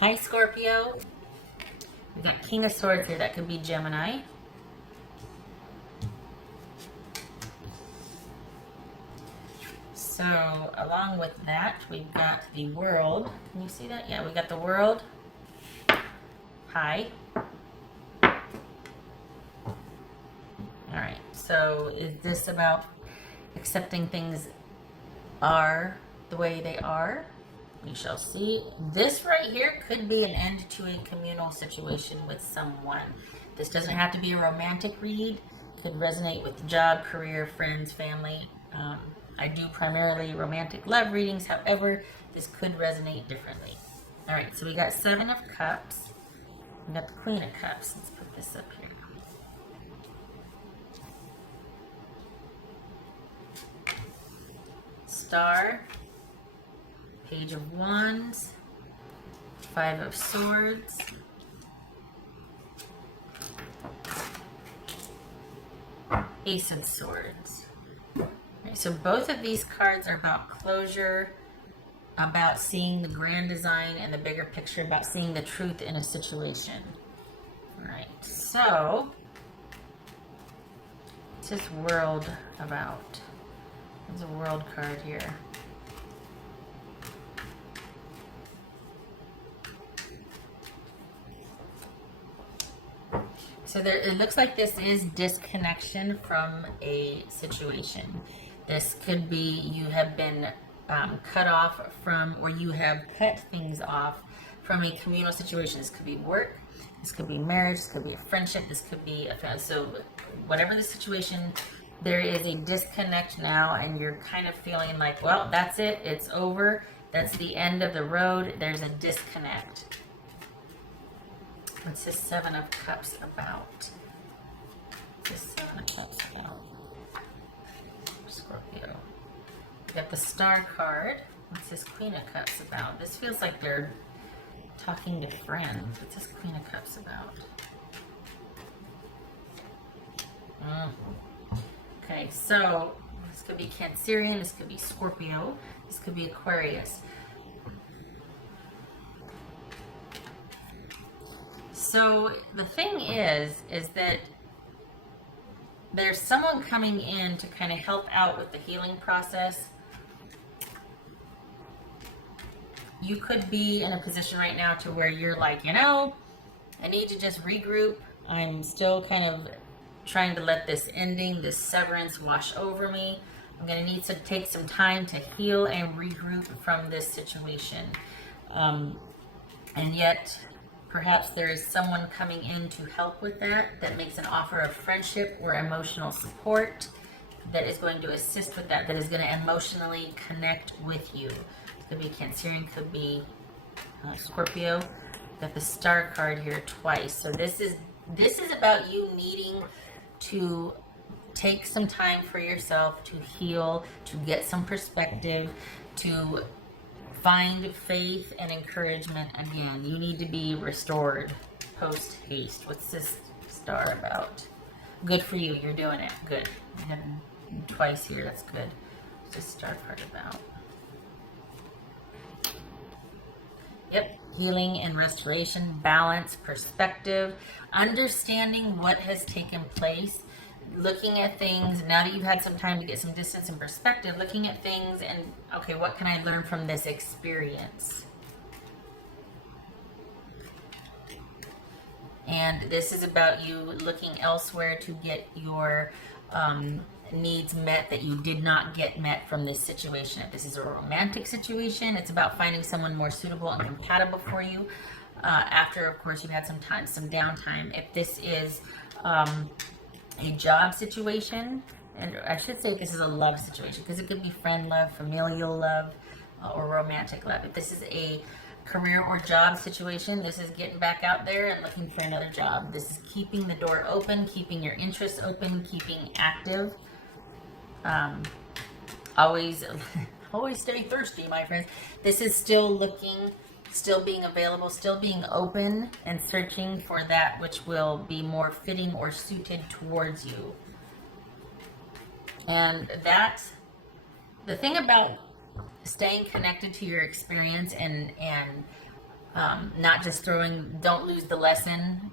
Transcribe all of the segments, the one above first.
Hi, Scorpio. We got King of Swords here. That could be Gemini. So, along with that, we've got the World. Can you see that? Yeah, we got the World. Hi. Alright, so is this about accepting things are the way they are? We shall see. This right here could be an end to a communal situation with someone. This doesn't have to be a romantic read. It could resonate with job, career, friends, family. I do primarily romantic love readings. However, this could resonate differently. All right, so we got Seven of Cups. We got the Queen of Cups. Let's put this up here. Star. Page of Wands, Five of Swords, Ace of Swords. Right, so both of these cards are about closure, about seeing the grand design and the bigger picture, about seeing the truth in a situation. All right, so what's this World about? There's a World card here. So there, it looks like this is disconnection from a situation. This could be you have been cut off from, or you have cut things off from a communal situation. This could be work, this could be marriage, this could be a friendship, this could be a, so whatever the situation, there is a disconnect now, and you're kind of feeling like, well, that's it, it's over, that's the end of the road, there's a disconnect. What's this Seven of Cups about? What's this Seven of Cups about? Scorpio. We got the Star card. What's this Queen of Cups about? This feels like they're talking to friends. What's this Queen of Cups about? Okay, so this could be Cancerian, this could be Scorpio, this could be Aquarius. So the thing is that there's someone coming in to kind of help out with the healing process. You could be in a position right now to where you're like, you know, I need to just regroup. I'm still kind of trying to let this ending, this severance wash over me. I'm going to need to take some time to heal and regroup from this situation. And yet, perhaps there is someone coming in to help with that, that makes an offer of friendship or emotional support, that is going to assist with that, that is going to emotionally connect with you. It could be Cancerian, could be Scorpio. Got the Star card here twice. So this is about you needing to take some time for yourself to heal, to get some perspective, to find faith and encouragement again. You need to be restored post haste. What's this Star about? Good for you. You're doing it. Good. You have them twice here. That's good. What's this Star card about? Yep. Healing and restoration, balance, perspective, understanding what has taken place, looking at things, now that you've had some time to get some distance and perspective, looking at things and, okay, what can I learn from this experience? And this is about you looking elsewhere to get your needs met that you did not get met from this situation. If this is a romantic situation, it's about finding someone more suitable and compatible for you after, of course, you've had some time, some downtime. If this is a job situation, and I should say this is a love situation, because it could be friend love, familial love, or romantic love. If this is a career or job situation, this is getting back out there and looking for another job. This is keeping the door open, keeping your interests open, keeping active. Always stay thirsty, my friends. This is still looking, still being available, still being open and searching for that which will be more fitting or suited towards you. And that's the thing about staying connected to your experience and Not just throwing, don't lose the lesson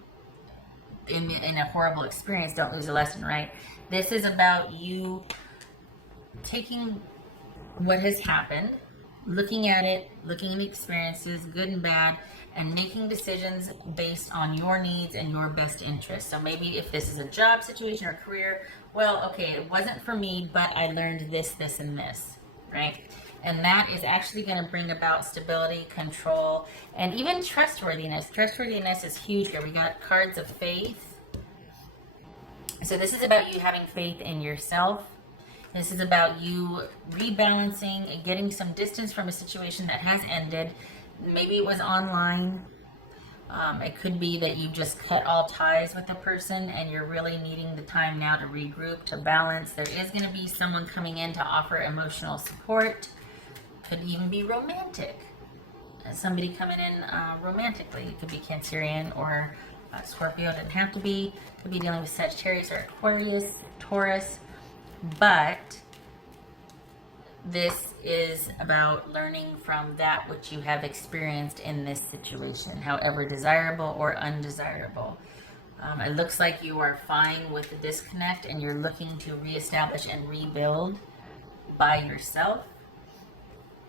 in a horrible experience, don't lose the lesson, right? This is about you taking what has happened, looking at it, looking at the experiences, good and bad, and making decisions based on your needs and your best interests. So maybe if this is a job situation or career, well, okay, it wasn't for me, but I learned this, this, and this, right? And that is actually going to bring about stability, control, and even trustworthiness. Trustworthiness is huge here. We got cards of faith. So this is about you having faith in yourself. This is about you rebalancing and getting some distance from a situation that has ended. Maybe it was online. It could be that you just cut all ties with a person and you're really needing the time now to regroup, to balance. There is going to be someone coming in to offer emotional support. Could even be romantic. Somebody coming in romantically. It could be Cancerian or Scorpio. It doesn't have to be. Could be dealing with Sagittarius or Aquarius, Taurus. But this is about learning from that which you have experienced in this situation, however desirable or undesirable. It looks like you are fine with the disconnect and you're looking to reestablish and rebuild by yourself.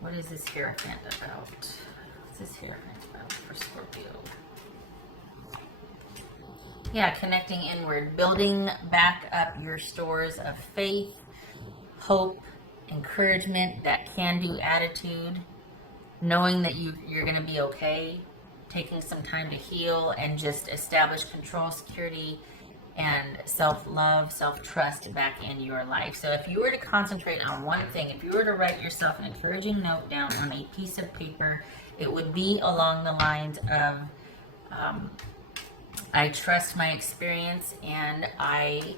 What is this Hierophant about? What's this Hierophant about for Scorpio? Yeah, connecting inward, building back up your stores of faith, hope, encouragement, that can-do attitude, knowing that you're going to be okay, taking some time to heal and just establish control, security, and self-love, self-trust back in your life. So if you were to concentrate on one thing, if you were to write yourself an encouraging note down on a piece of paper, it would be along the lines of, I trust my experience and I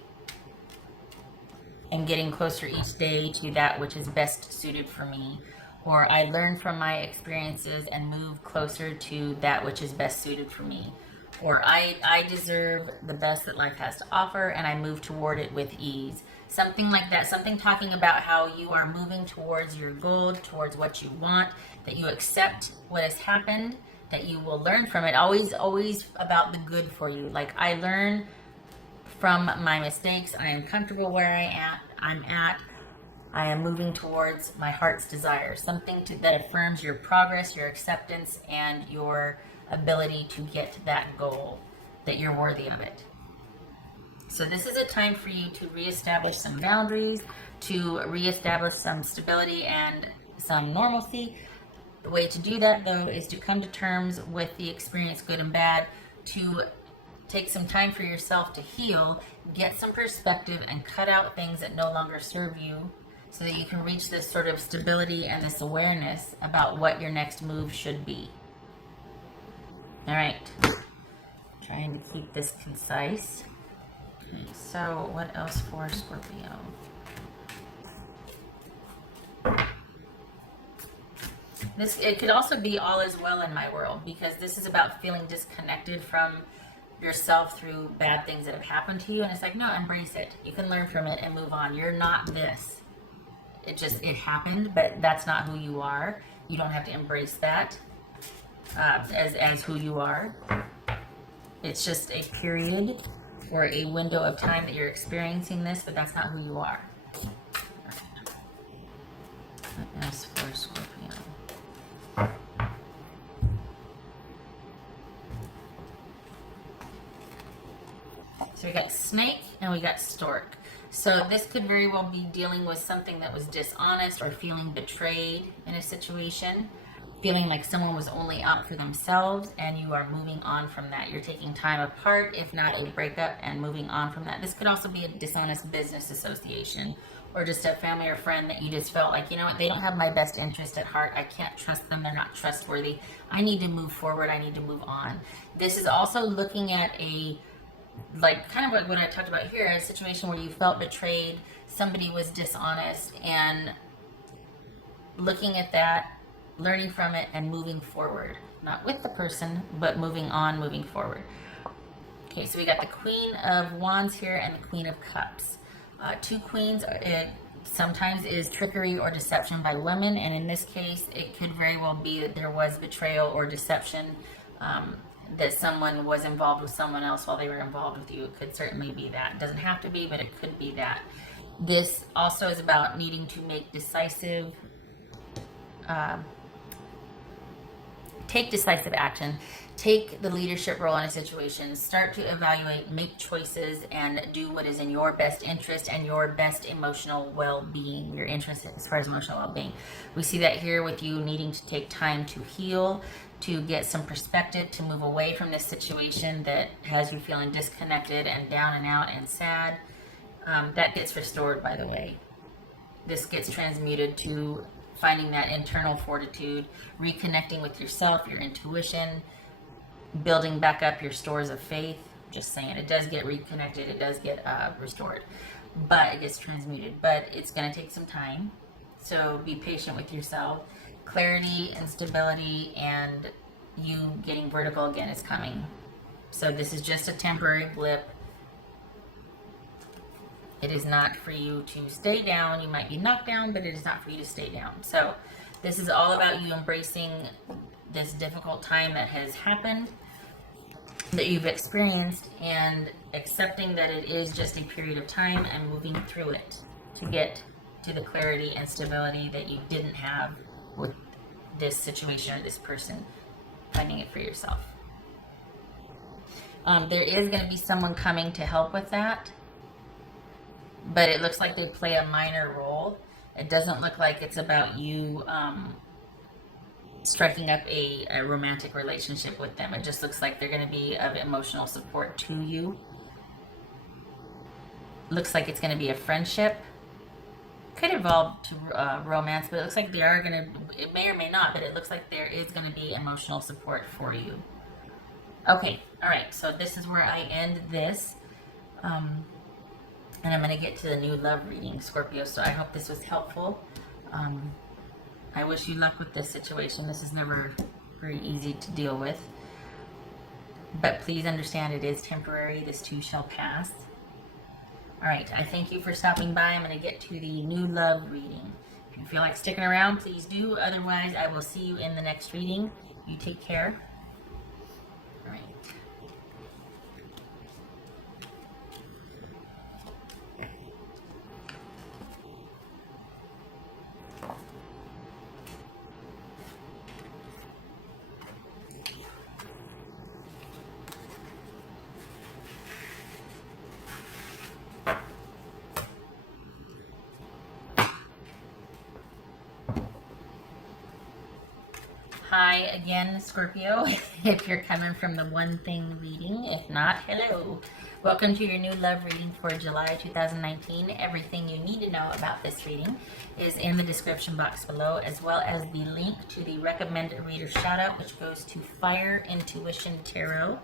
am getting closer each day to that which is best suited for me. Or I learn from my experiences and move closer to that which is best suited for me. Or I deserve the best that life has to offer and I move toward it with ease. Something like that, something talking about how you are moving towards your goal, towards what you want, that you accept what has happened, that you will learn from it. Always about the good for you. Like, I learn from my mistakes. I am comfortable where I'm at. I am moving towards my heart's desire. Something that affirms your progress, your acceptance, and your ability to get to that goal, that you're worthy of it. So this is a time for you to reestablish some boundaries, to reestablish some stability and some normalcy. The way to do that, though, is to come to terms with the experience, good and bad, to take some time for yourself to heal, get some perspective, and cut out things that no longer serve you so that you can reach this sort of stability and this awareness about what your next move should be. All right, trying to keep this concise. Okay, so what else for Scorpio? It could also be all is well in my world, because this is about feeling disconnected from yourself through bad things that have happened to you. And it's like, no, embrace it. You can learn from it and move on. You're not this. It happened, but that's not who you are. You don't have to embrace that as who you are. It's just a period or a window of time that you're experiencing this, but that's not who you are. What else for Scorpio? So we got snake and we got stork. So this could very well be dealing with something that was dishonest or feeling betrayed in a situation, feeling like someone was only out for themselves, and you are moving on from that. You're taking time apart, if not a breakup, and moving on from that. This could also be a dishonest business association, or just a family or friend that you just felt like, you know what, they don't have my best interest at heart. I can't trust them. They're not trustworthy. I need to move forward. I need to move on. This is also looking at kind of like what I talked about here, a situation where you felt betrayed, somebody was dishonest, and looking at that, learning from it, and moving forward. Not with the person, but moving on, moving forward. Okay, so we got the Queen of Wands here and the Queen of Cups. Two queens sometimes is trickery or deception by women, and in this case it could very well be that there was betrayal or deception, that someone was involved with someone else while they were involved with you. It could certainly be that. It doesn't have to be, but it could be that. This also is about needing to make decisive take decisive action, take the leadership role in a situation, start to evaluate, make choices, and do what is in your best interest and your best emotional well-being, your interest as far as emotional well-being. We see that here with you needing to take time to heal, to get some perspective, to move away from this situation that has you feeling disconnected and down and out and sad. That gets restored, by the way. This gets transmuted to finding that internal fortitude, reconnecting with yourself, your intuition, building back up your stores of faith. Just saying, it does get reconnected, it does get restored, but it gets transmuted. But it's going to take some time, so be patient with yourself. Clarity and stability and you getting vertical again is coming. So this is just a temporary blip. It is not for you to stay down. You might be knocked down, but it is not for you to stay down. So this is all about you embracing this difficult time that has happened, that you've experienced, and accepting that it is just a period of time and moving through it to get to the clarity and stability that you didn't have with this situation or this person, finding it for yourself. There is going to be someone coming to help with that, but it looks like they play a minor role. It doesn't look like it's about you striking up a romantic relationship with them. It just looks like they're going to be of emotional support to you. Looks like it's going to be a friendship. Could evolve to romance, but it looks like they are going to, it may or may not, but it looks like there is going to be emotional support for you. Okay, all right, so this is where I end this. And I'm going to get to the new love reading, Scorpio. So I hope this was helpful. I wish you luck with this situation. This is never very easy to deal with. But please understand it is temporary. This too shall pass. All right, I thank you for stopping by. I'm going to get to the new love reading. If you feel like sticking around, please do. Otherwise, I will see you in the next reading. You take care. All right. Hi again, Scorpio, if you're coming from the one thing reading. If not, hello. Welcome to your new love reading for July 2019. Everything you need to know about this reading is in the description box below, as well as the link to the recommended reader shout out, which goes to Fire Intuition Tarot.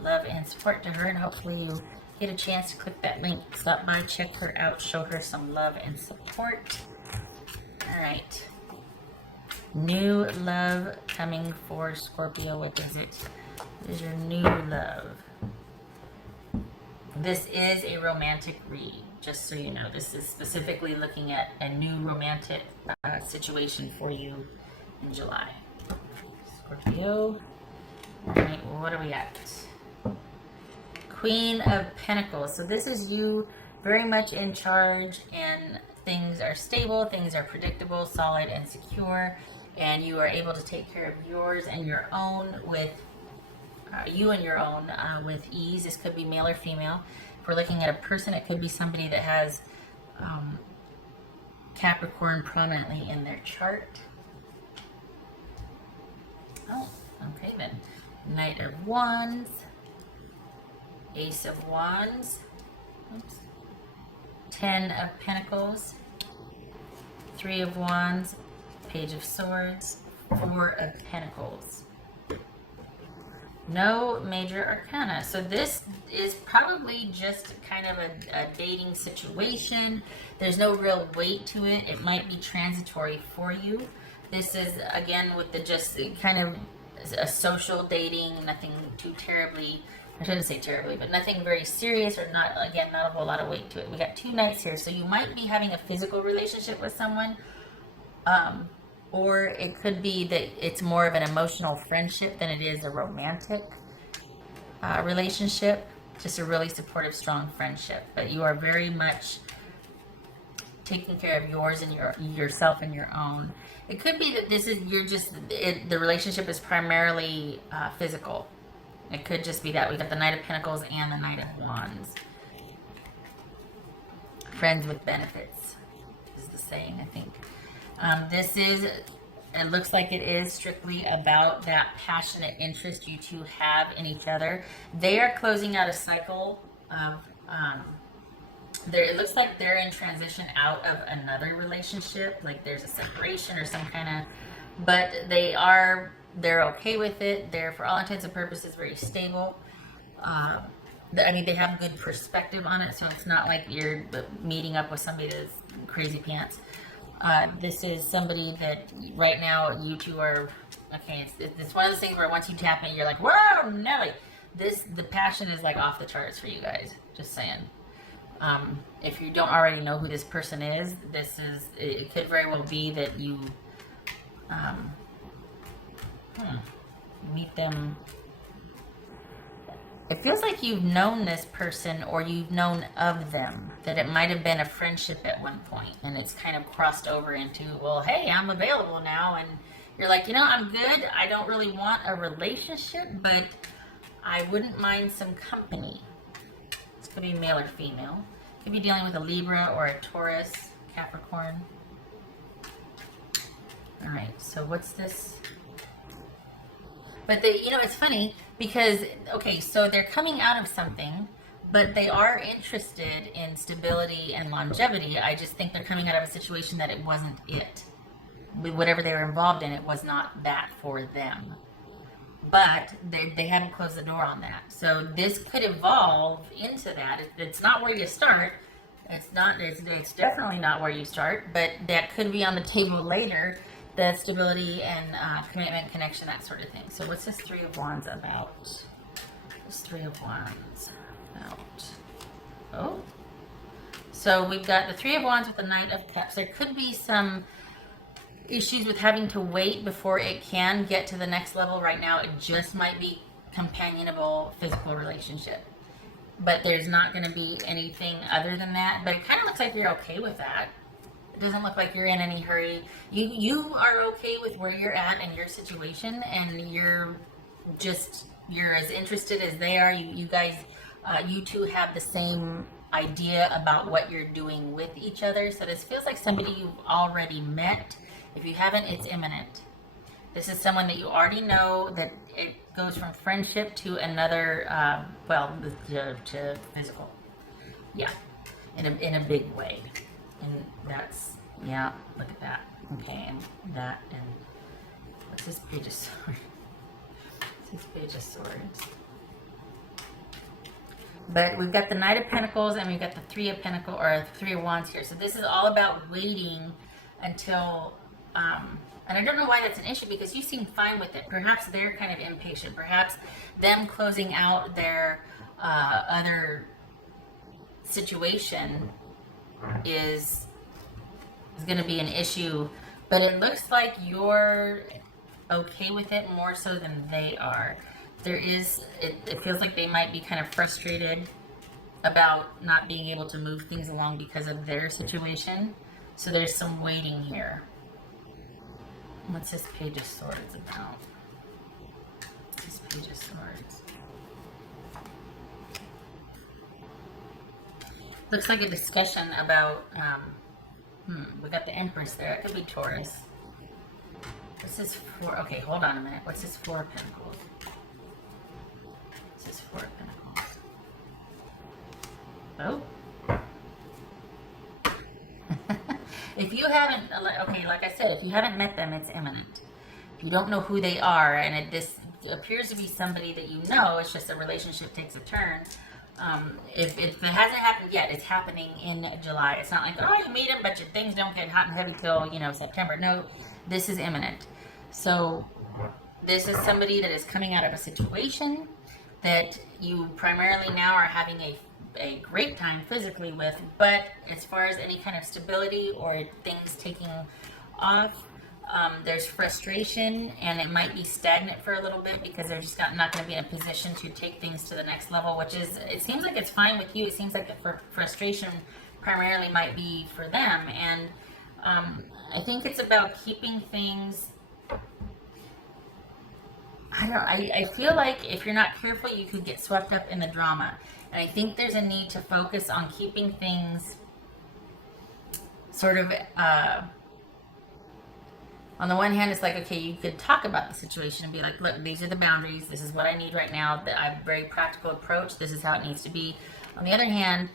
Love and support to her, and hopefully you get a chance to click that link. Stop by, check her out, show her some love and support. All right. New love coming for Scorpio. What is it? What is your new love? This is a romantic read, just so you know. This is specifically looking at a new romantic situation for you in July. Scorpio. All right, what do we got? Queen of Pentacles. So this is you very much in charge, and things are stable, things are predictable, solid, and secure. And you are able to take care of yours and your own with with ease. This could be male or female. If we're looking at a person, it could be somebody that has Capricorn prominently in their chart. Oh, okay then. Knight of Wands, Ace of Wands, oops. 10 of Pentacles, 3 of Wands, Page of Swords, 4 of Pentacles. No major arcana. So this is probably just kind of a dating situation. There's no real weight to it. It might be transitory for you. This is, again, with the just kind of a social dating, nothing too terribly I shouldn't say terribly, but nothing very serious, or not, again, not a whole lot of weight to it. We got 2 knights here, so you might be having a physical relationship with someone, or it could be that it's more of an emotional friendship than it is a romantic relationship. Just a really supportive, strong friendship. But you are very much taking care of yours and yourself and your own. It could be that the relationship is primarily physical. It could just be that. We got the Knight of Pentacles and the Knight of Wands. Friends with benefits is the saying, I think. It looks like it is strictly about that passionate interest you two have in each other. They are closing out a cycle of, it looks like they're in transition out of another relationship, like there's a separation or some kind of, but they're okay with it. They're, for all intents and purposes, very stable. They have good perspective on it, so it's not like you're meeting up with somebody that's crazy pants. This is somebody that right now you two are, okay, it's one of those things where once you tap in, you're like, whoa, Nelly. The passion is like off the charts for you guys, just saying. If you don't already know who this person is, it could very well be that you meet them. It feels like you've known this person, or you've known of them, that it might have been a friendship at one point, and it's kind of crossed over into, well, hey, I'm available now, and you're like, I'm good. I don't really want a relationship, but I wouldn't mind some company. This could be male or female. Could be dealing with a Libra or a Taurus, Capricorn. All right, so what's this? But it's funny because, okay, so they're coming out of something, but they are interested in stability and longevity. I just think they're coming out of a situation that it wasn't it. Whatever they were involved in, it was not that for them. But they haven't closed the door on that. So this could evolve into that. It's not where you start. It's definitely not where you start, but that could be on the table later. The stability and commitment, connection, that sort of thing. So what's this 3 of Wands about? This 3 of Wands about. Oh. So we've got the 3 of Wands with the Knight of Cups. There could be some issues with having to wait before it can get to the next level. Right now, it just might be companionable physical relationship. But there's not going to be anything other than that. But it kind of looks like you're okay with that. It doesn't look like you're in any hurry. You are okay with where you're at in your situation, and you're as interested as they are. You guys, you two have the same idea about what you're doing with each other. So this feels like somebody you've already met. If you haven't, it's imminent. This is someone that you already know, that it goes from friendship to another, to physical. Yeah, in a big way. And that's, yeah, look at that. Okay, and that, and what's this Page of Swords? What's this Page of Swords? But we've got the Knight of Pentacles, and we've got the 3 of Pentacles, or 3 of Wands here. So this is all about waiting until, and I don't know why that's an issue, because you seem fine with it. Perhaps they're kind of impatient. Perhaps them closing out their other situation is going to be an issue, but it looks like you're okay with it more so than they are. It feels like they might be kind of frustrated about not being able to move things along because of their situation. So there's some waiting here. What's this Page of Swords about? This Page of Swords. Looks like a discussion about, we got the Empress there. It could be Taurus. What's this 4? Okay, hold on a minute. What's this 4 of Pentacles? What's this 4 of Pentacles? Oh. If you haven't, okay, like I said, if you haven't met them, it's imminent. If you don't know who they are, and this appears to be somebody that you know, it's just a relationship takes a turn. If it hasn't happened yet, it's happening in July. It's not like, oh, you meet them, but your things don't get hot and heavy till, September. No, this is imminent. So this is somebody that is coming out of a situation that you primarily now are having a great time physically with, but as far as any kind of stability or things taking off, there's frustration, and it might be stagnant for a little bit because they're just not going to be in a position to take things to the next level, which is, it seems like it's fine with you. It seems like the frustration primarily might be for them. And I think it's about keeping things, I feel like if you're not careful, you could get swept up in the drama. And I think there's a need to focus on keeping things sort of, on the one hand, it's like, okay, you could talk about the situation and be like, look, these are the boundaries. This is what I need right now. I have a very practical approach. This is how it needs to be. On the other hand,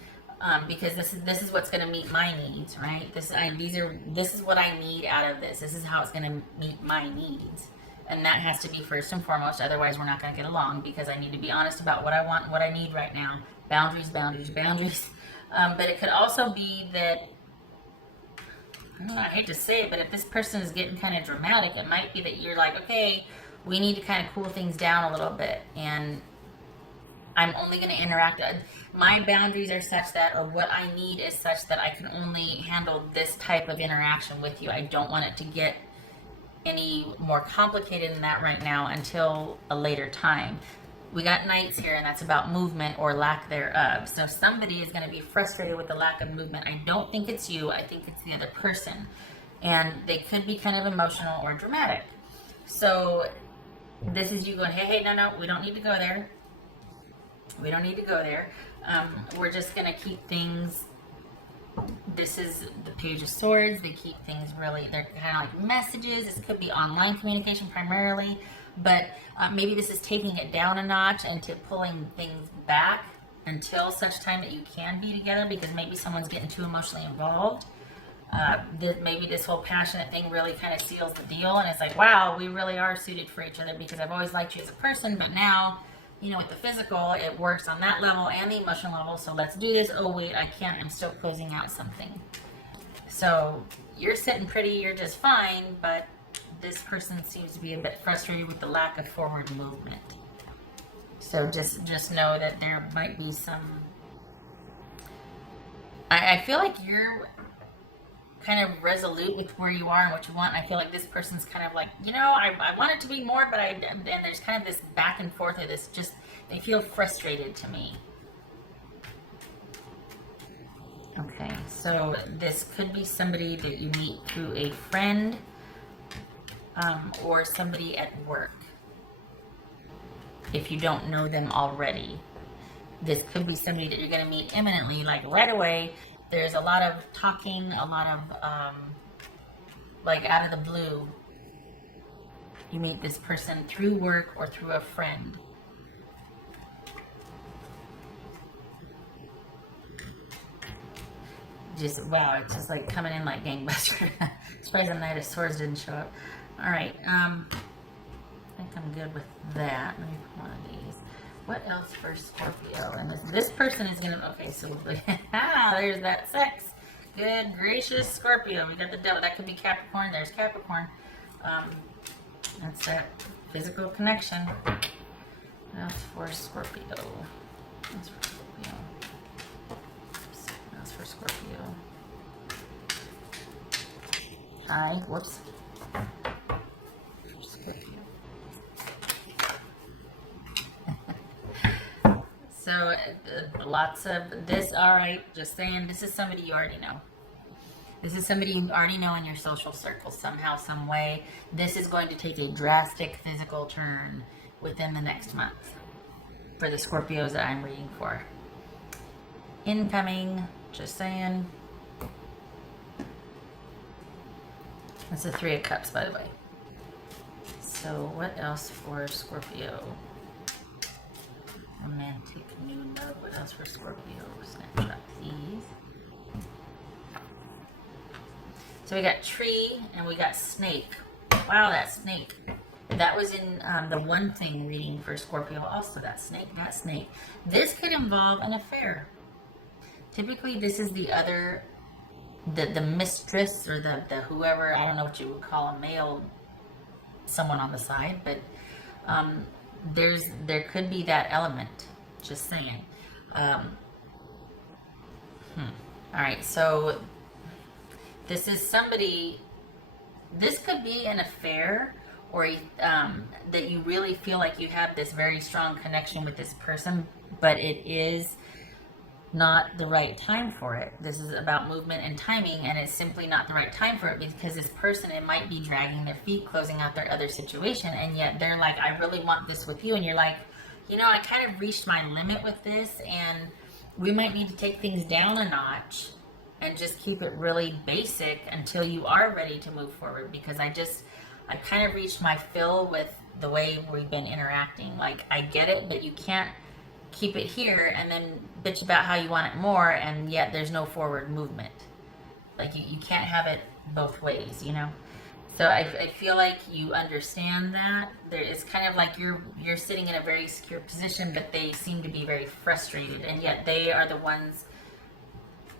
because this is what's going to meet my needs, right? This is what I need out of this. This is how it's going to meet my needs. And that has to be first and foremost. Otherwise, we're not going to get along, because I need to be honest about what I want and what I need right now. Boundaries, boundaries, boundaries. But it could also be that, I don't know, I hate to say it, but if this person is getting kind of dramatic, it might be that you're like, okay, we need to kind of cool things down a little bit. And I'm only going to interact. My boundaries are such that, or what I need is such that I can only handle this type of interaction with you. I don't want it to get any more complicated than that right now until a later time. We got knights here, and that's about movement or lack thereof. So somebody is going to be frustrated with the lack of movement. I don't think it's you. I think it's the other person. And they could be kind of emotional or dramatic. So this is you going, hey, no, we don't need to go there. We don't need to go there. We're just going to keep things. This is the Page of Swords. They keep things really, they're kind of like messages. This could be online communication primarily, but maybe this is taking it down a notch and to pulling things back until such time that you can be together, because maybe someone's getting too emotionally involved. Maybe this whole passionate thing really kind of seals the deal, and it's like, wow, we really are suited for each other because I've always liked you as a person, but now, you know, with the physical, it works on that level and the emotional level, so let's do this. Oh, wait, I can't. I'm still closing out something. So you're sitting pretty, you're just fine, but this person seems to be a bit frustrated with the lack of forward movement. So just know that there might be some... I feel like you're kind of resolute with where you are and what you want. I feel like this person's kind of like, you know, I want it to be more, but then there's kind of this back and forth of this, just, they feel frustrated to me. Okay, so this could be somebody that you meet through a friend, or somebody at work, if you don't know them already. This could be somebody that you're going to meet imminently, like right away. There's a lot of talking, a lot of, like out of the blue, you meet this person through work or through a friend. Just, wow, it's just like coming in like gangbusters. Surprised the Knight of Swords didn't show up. All right, I think I'm good with that. Let me put one of these. What else for Scorpio? And this person is gonna, okay, so there's that sex. Good gracious Scorpio. We got the devil. That could be Capricorn. There's Capricorn. That's that physical connection. That's for Scorpio. That's for Scorpio. Oops. That's for Scorpio. Whoops. Scorpio. So, lots of this, alright, just saying, this is somebody you already know. This is somebody you already know in your social circle somehow, some way. This is going to take a drastic physical turn within the next month for the Scorpios that I'm reading for. Incoming, just saying. That's the Three of Cups, by the way. So, what else for Scorpio? Romantic new love. What else for Scorpio? Snapshot, please. So we got tree and we got snake. Wow, that snake. That was in the one thing reading for Scorpio. Also, that snake, that snake. This could involve an affair. Typically, this is the other, the mistress or the whoever, I don't know what you would call a male, someone on the side, but there could be that element. Just saying. All right, so this is somebody, this could be an affair, or that you really feel like you have this very strong connection with this person, but it is not the right time for it. This is about movement and timing, and it's simply not the right time for it because this person, it might be dragging their feet, closing out their other situation, and yet they're like, I really want this with you, and you're like, you know, I kind of reached my limit with this, and we might need to take things down a notch and just keep it really basic until you are ready to move forward, because I kind of reached my fill with the way we've been interacting. Like, I get it, but you can't keep it here and then bitch about how you want it more, and yet there's no forward movement. Like, you can't have it both ways, you know? So I feel like you understand that. There is kind of like you're sitting in a very secure position, but they seem to be very frustrated, and yet they are the ones.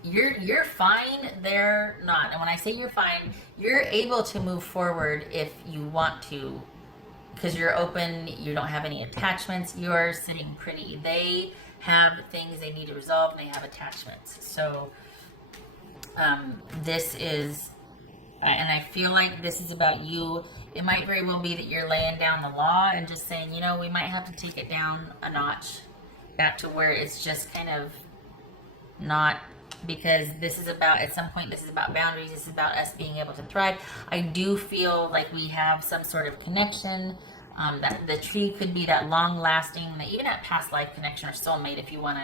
You're fine, they're not. And when I say you're fine, you're able to move forward if you want to, because you're open, you don't have any attachments, you're sitting pretty. They have things they need to resolve, and they have attachments. So this is, and I feel like this is about you. It might very well be that you're laying down the law and just saying, you know, we might have to take it down a notch back to where it's just kind of not, because this is about, at some point, this is about boundaries. This is about us being able to thrive. I do feel like we have some sort of connection. That the tree could be that long-lasting, even that past life connection or soulmate, if you want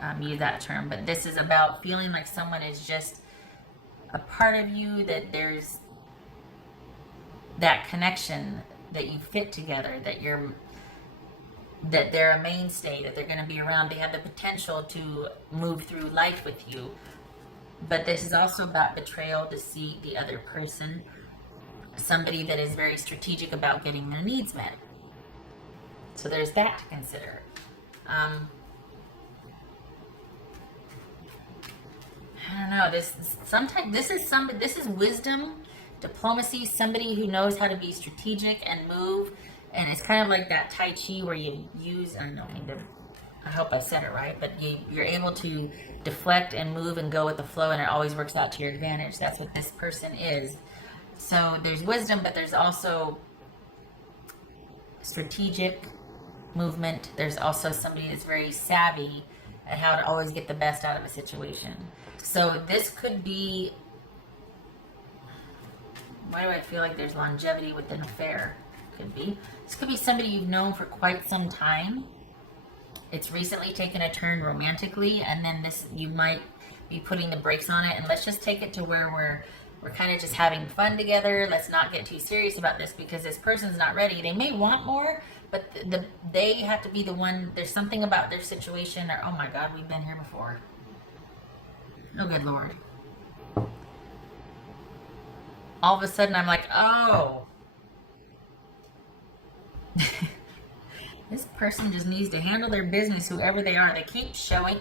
to use that term. But this is about feeling like someone is just a part of you, that there's that connection, that you fit together, that they're a mainstay, that they're going to be around. They have the potential to move through life with you. But this is also about betrayal, deceit, the other person, somebody that is very strategic about getting their needs met. So there's that to consider. I don't know. This is wisdom, diplomacy, somebody who knows how to be strategic and move. And it's kind of like that Tai Chi where you use, I hope I said it right, but you're able to deflect and move and go with the flow, and it always works out to your advantage. That's what this person is. So there's wisdom, but there's also strategic movement. There's also somebody that's very savvy at how to always get the best out of a situation. So this could be, why do I feel like there's longevity with an affair? Could be. This could be somebody you've known for quite some time. It's recently taken a turn romantically, and then this, you might be putting the brakes on it, and let's just take it to where we're kind of just having fun together. Let's not get too serious about this, because this person's not ready. They may want more, but they have to be the one. There's something about their situation, or, oh my God, we've been here before. Oh, good Lord. All of a sudden, I'm like, oh. This person just needs to handle their business, whoever they are. They keep showing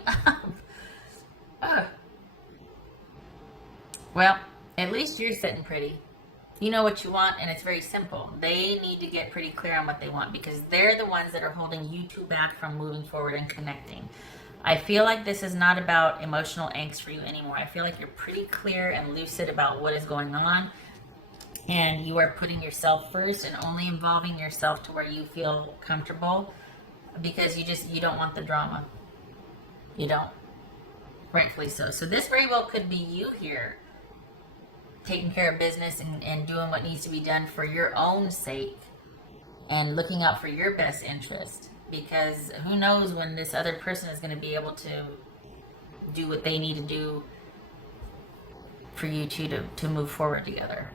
up. Well, at least you're sitting pretty. You know what you want, and it's very simple. They need to get pretty clear on what they want, because they're the ones that are holding you two back from moving forward and connecting. I feel like this is not about emotional angst for you anymore. I feel like you're pretty clear and lucid about what is going on. And you are putting yourself first and only involving yourself to where you feel comfortable, because you don't want the drama. You don't. Rightfully so. So this very well could be you here, taking care of business and doing what needs to be done for your own sake and looking out for your best interest, because who knows when this other person is going to be able to do what they need to do for you two to move forward together.